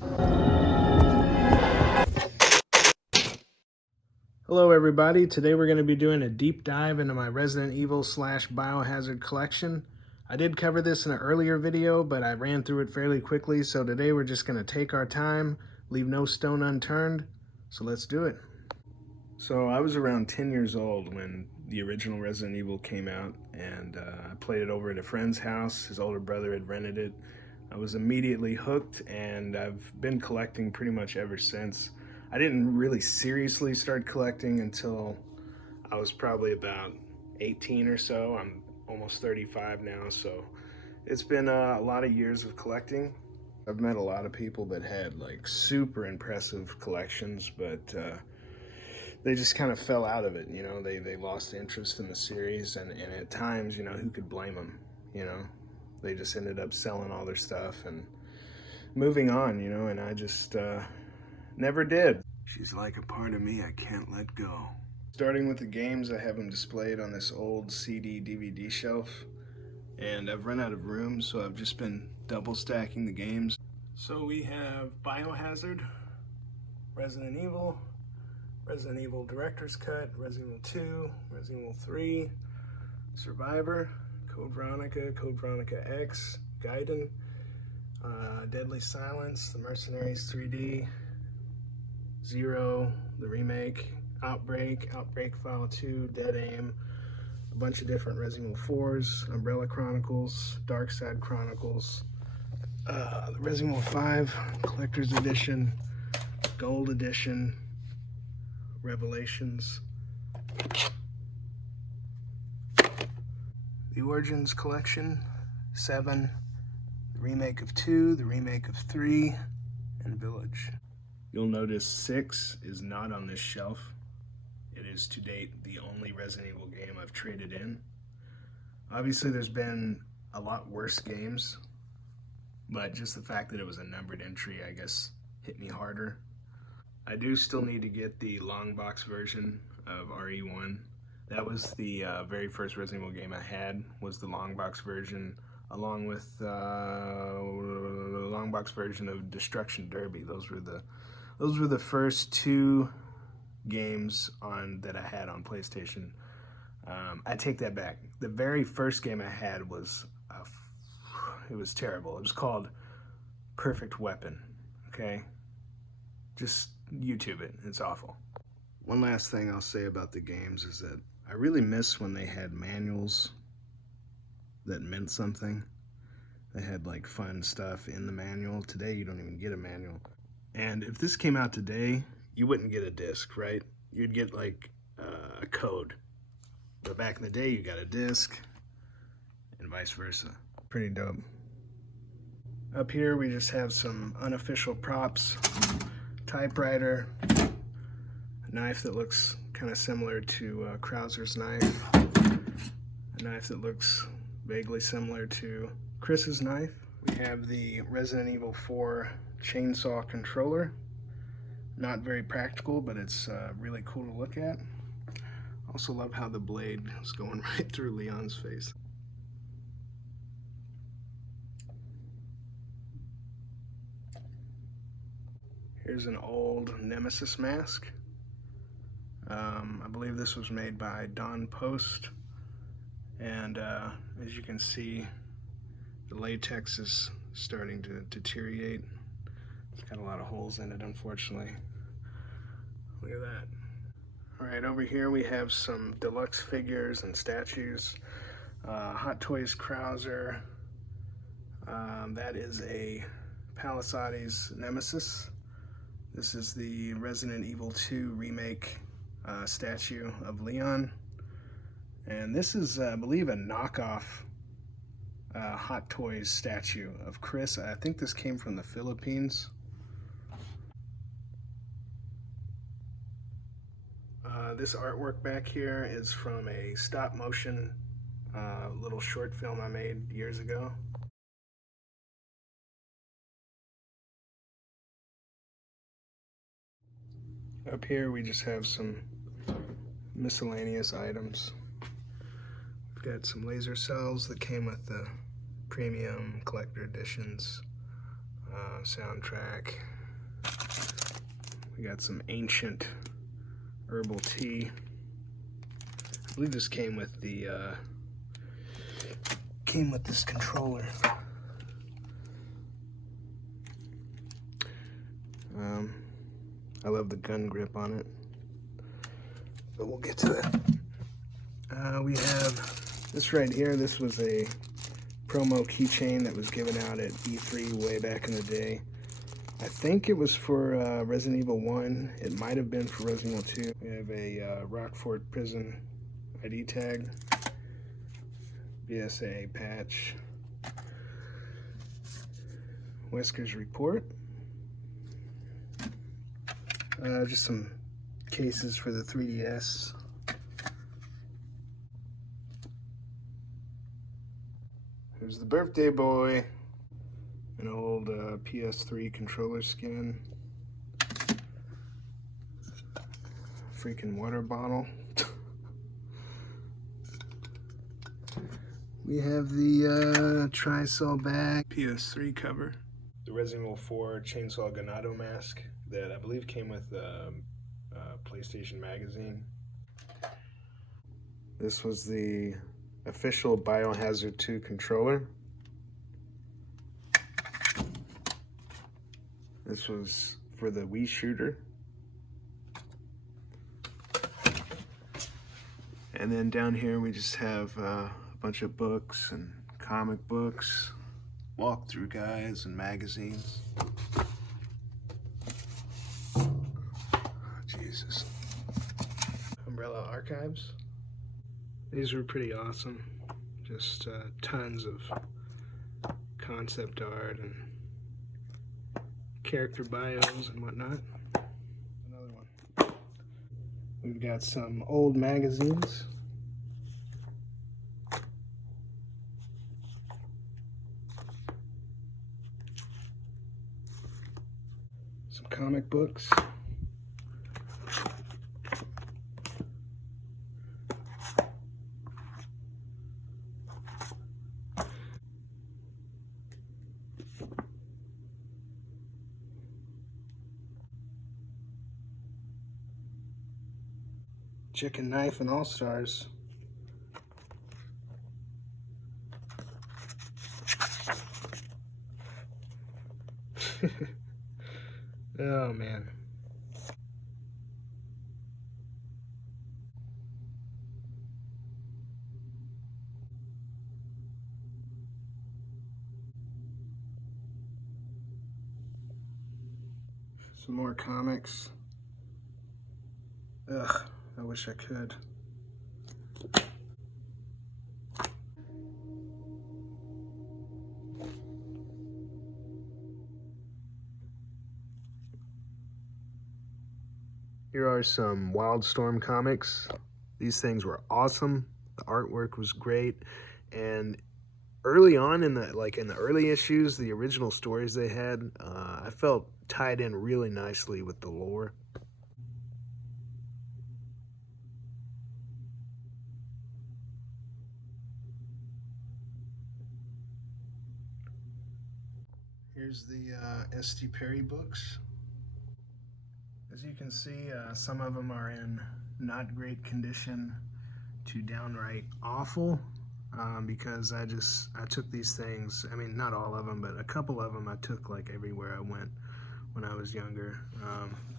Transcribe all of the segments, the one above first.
Hello everybody, today we're going to be doing a deep dive into my Resident Evil / Biohazard collection. I did cover this in an earlier video, but I ran through it fairly quickly, so today we're just going to take our time, leave no stone unturned, so let's do it. So I was around 10 years old when the original Resident Evil came out, and I played it over at a friend's house. His older brother had rented it. I was immediately hooked, and I've been collecting pretty much ever since. I didn't really seriously start collecting until I was probably about 18 or so. I'm almost 35 now, so it's been a lot of years of collecting. I've met a lot of people that had like super impressive collections, but they just kind of fell out of it. You know, they lost interest in the series, and at times, you know, who could blame them? You know, they just ended up selling all their stuff and moving on, you know, and I just never did. She's like a part of me I can't let go. Starting with the games, I have them displayed on this old CD DVD shelf, and I've run out of room, so I've just been double stacking the games. So we have Biohazard, Resident Evil, Resident Evil Director's Cut, Resident Evil 2, Resident Evil 3, Survivor, Code Veronica X, Gaiden, Deadly Silence, The Mercenaries 3D, Zero, the remake, Outbreak File 2, Dead Aim, a bunch of different Resident Evil 4s, Umbrella Chronicles, Dark Side Chronicles, the Resident Evil 5 Collector's Edition, Gold Edition, Revelations, the Origins Collection, 7, the remake of 2, the remake of 3, and Village. You'll notice 6 is not on this shelf. It is to date the only Resident Evil game I've traded in. Obviously there's been a lot worse games, but just the fact that it was a numbered entry, I guess, hit me harder. I do still need to get the long box version of RE1. That was the very first Resident Evil game I had, was the long box version, along with the long box version of Destruction Derby. Those were the first 2 games that I had on PlayStation. I take that back. The very first game I had was it was terrible. It was called Perfect Weapon. Okay, just YouTube it. It's awful. One last thing I'll say about the games is that I really miss when they had manuals that meant something. They had like fun stuff in the manual. Today you don't even get a manual. And if this came out today, you wouldn't get a disc, right? You'd get like a code. But back in the day, you got a disc and vice versa. Pretty dope. Up here, we just have some unofficial props. Typewriter, a knife that looks kind of similar to Krauser's knife, a knife that looks vaguely similar to Chris's knife. We have the Resident Evil 4 chainsaw controller. Not very practical, but it's really cool to look at. Also love how the blade is going right through Leon's face. Here's an old Nemesis mask. I believe this was made by Don Post, and as you can see, the latex is starting to deteriorate. It's got a lot of holes in it, unfortunately. Look at that. All right, over here we have some deluxe figures and statues. Hot Toys Krauser. That is a Palisades Nemesis. This is the Resident Evil 2 remake statue of Leon. And this is, I believe, a knockoff Hot Toys statue of Chris. I think this came from the Philippines. This artwork back here is from a stop motion little short film I made years ago. Up here we just have some miscellaneous items. We've got some laser cells that came with the premium collector editions. soundtrack. We got some ancient herbal tea. I believe this came with the this controller. I love the gun grip on it, but we'll get to that. We have this right here. This was a promo keychain that was given out at E3 way back in the day. I think it was for Resident Evil 1. It might have been for Resident Evil 2. We have a Rockford Prison ID tag, BSA patch, Wesker's report, just some cases for the 3DS. Here's the birthday boy, an old PS3 controller skin, freaking water bottle. We have the Trisol bag, PS3 cover, the Resident Evil 4 Chainsaw Ganado mask that I believe came with PlayStation Magazine. This was the official Biohazard 2 controller. This was for the Wii shooter. And then down here we just have a bunch of books and comic books, walkthrough guides and magazines. Jesus. Umbrella Archives. These were pretty awesome. Just tons of concept art and character bios and whatnot. Another one. We've got some old magazines. Some comic books. Chicken Knife and All Stars. Oh man. Some more comics. Ugh. I wish I could. Here are some Wildstorm comics. These things were awesome. The artwork was great, and early on in the early issues, the original stories they had, I felt tied in really nicely with the lore. Here's the S.T. Perry books. As you can see, some of them are in not great condition to downright awful, because I took these things, I mean, not all of them, but a couple of them I took like everywhere I went when I was younger.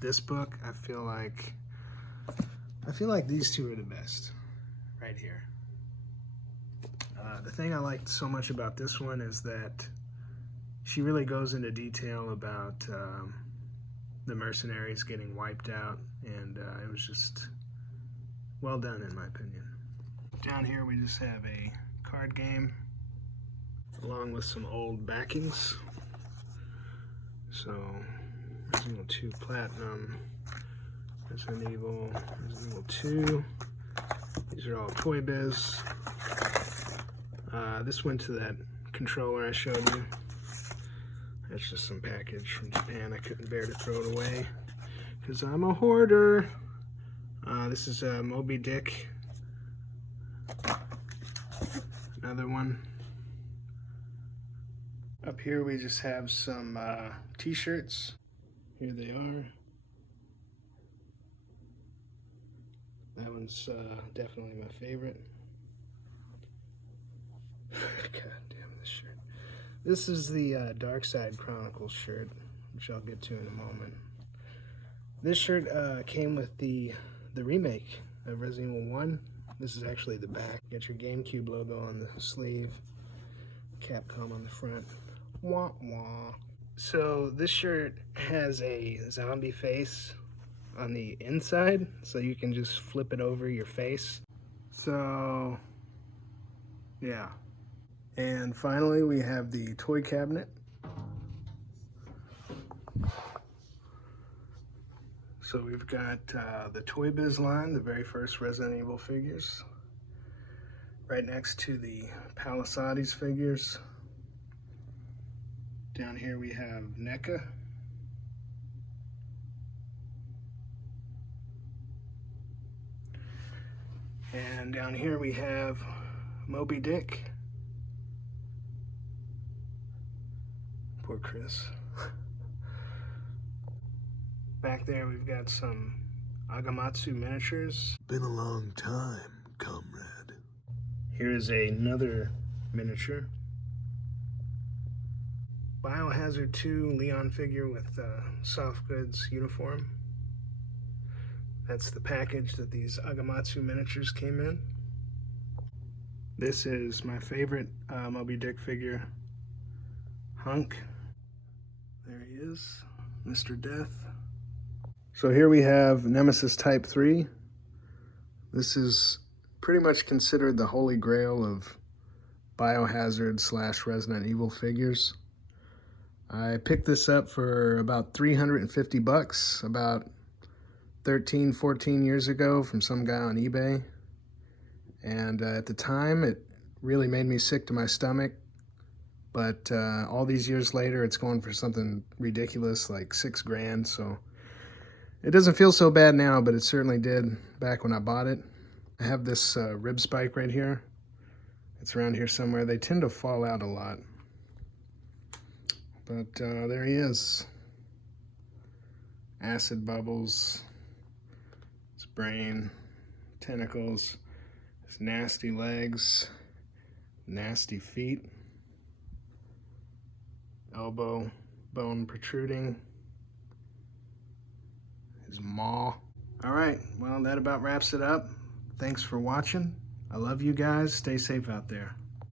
This book, I feel like these two are the best right here. The thing I liked so much about this one is that she really goes into detail about the mercenaries getting wiped out, and it was just well done in my opinion. Down here we just have a card game along with some old backings. So Resident Evil 2 Platinum, Resident Evil 2. These are all Toy Biz. This went to that controller I showed you. That's just some package from Japan. I couldn't bear to throw it away because I'm a hoarder. This is Moby Dick. Another one. Up here we just have some t-shirts. Here they are. That one's definitely my favorite. God damn this shirt. This is the Dark Side Chronicles shirt, which I'll get to in a moment. This shirt came with the remake of Resident Evil 1. This is actually the back. Get your GameCube logo on the sleeve, Capcom on the front. Wah wah. So this shirt has a zombie face on the inside, so you can just flip it over your face. So, yeah. And finally, we have the toy cabinet. So we've got the Toy Biz line, the very first Resident Evil figures, right next to the Palisades figures. Down here we have NECA. And down here we have Moby Dick. Poor Chris. Back there we've got some Agamatsu miniatures. Been a long time, comrade. Here's another miniature. Biohazard 2 Leon figure with soft goods uniform. That's the package that these Agamatsu miniatures came in. This is my favorite Moby Dick figure, Hunk. There he is, Mr. Death. So here we have Nemesis Type 3. This is pretty much considered the holy grail of Biohazard / Resident Evil figures. I picked this up for about 350 bucks, about 13, 14 years ago from some guy on eBay. And at the time, it really made me sick to my stomach. But all these years later, it's going for something ridiculous, like $6 grand. So it doesn't feel so bad now, but it certainly did back when I bought it. I have this rib spike right here. It's around here somewhere. They tend to fall out a lot. But there he is. Acid bubbles. His brain. Tentacles. His nasty legs. Nasty feet. Elbow bone protruding. His maw. Alright, well that about wraps it up. Thanks for watching. I love you guys. Stay safe out there.